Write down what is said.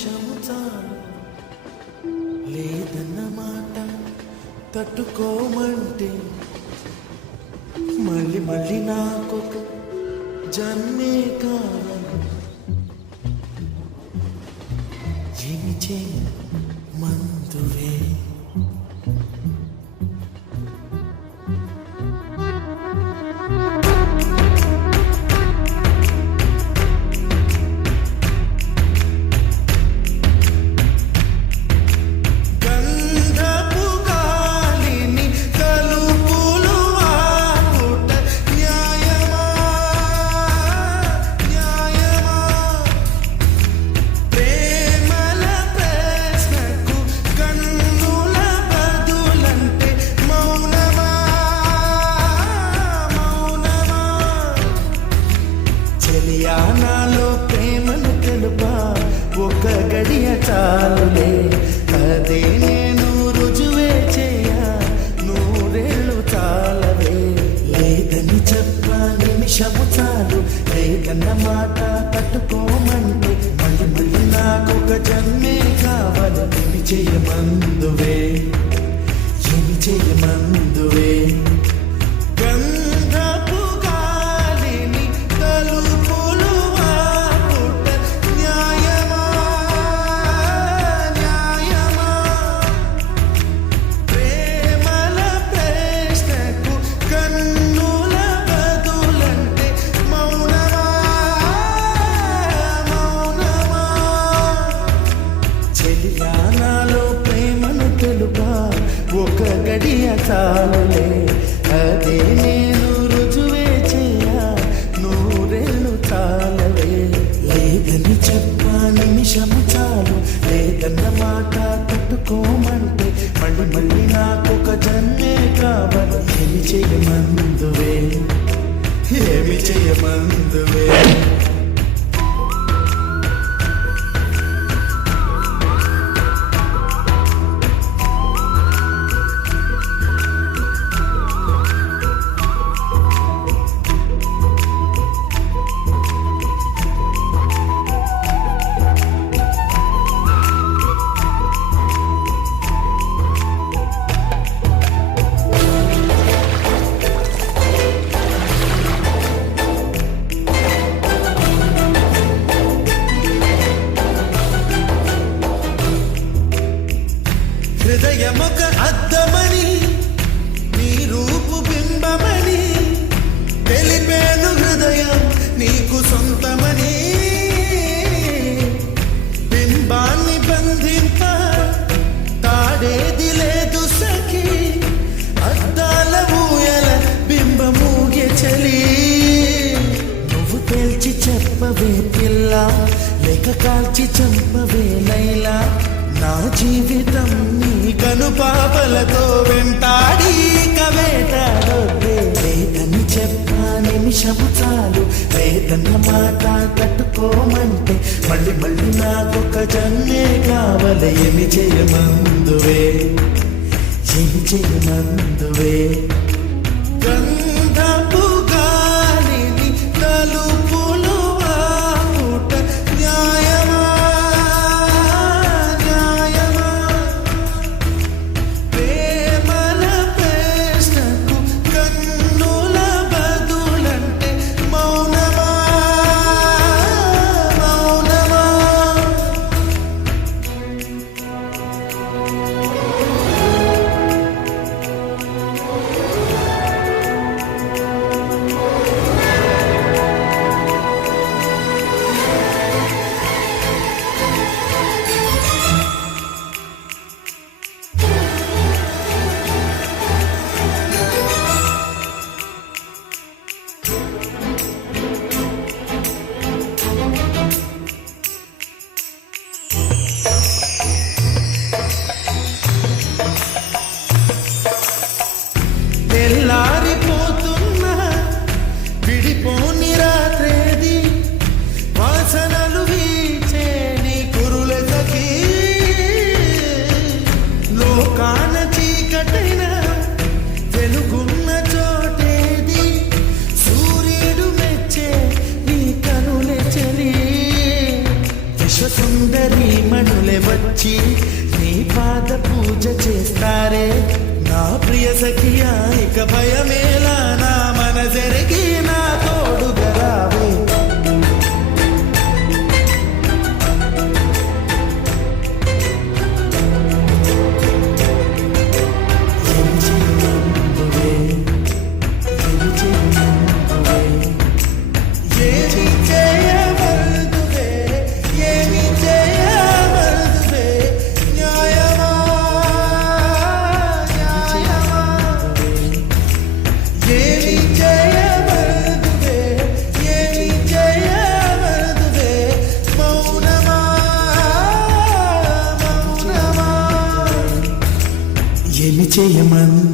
నిమిషము చాలు లేదన్నమాట తట్టుకోమంటే మళ్ళీ మళ్ళీ నాకొక జన్మే కావాలి ఏమి చేయ మందువే నాలో ప్రేమను తెలుపా ఒక గడియ చాలులే అదే నేను రుజువే చేయ నూరేళ్ళు చాలవే లేదని చెప్ప నిమిషము చాలు లేదన్న మాట తట్టుకోమంటే మళ్ళీ మళ్ళీ నాకొక జన్మే కావాలి ఏమి చేయమందువే ఏమి చేయమందువే ఒక గడియ చాలులే అదే నేను రుజువే చేయ నూరేళ్ళు చాలవే లేదని చెప్ప నిమిషము చాలు లేదన్న మాట తట్టుకోమంటే మళ్ళీ మళ్ళీ నాకొక జన్మే కావాలి ఏమి చేయమందువే ఏమి చేయమందువే హృదయమొక అద్దమని నీ రూపు బింబమని తెలిపేను హృదయం నీకు సొంతమని బింబాన్ని బంధింప తాడేది లేదు సఖి అద్దాల ఊయల బింబమూగే చలి నువ్వు తేల్చి చెప్పవే పిల్ల లేక కాల్చి చంపవే లైలా నా జీవితం నీ కనుపాపలతో వెంటాడి కవేటాడొద్దే లేదని చెప్ప నిమిషము చాలు లేదన్న మాట తట్టుకోమంటే మళ్ళీ మళ్ళీ నాకొక జన్మే కావాలి ఏమి చేయమందువే ఏమి చేయమందువే గంధపు గాలిని తలుపులు ఆపుట న్యాయమా నిశ్చయమంది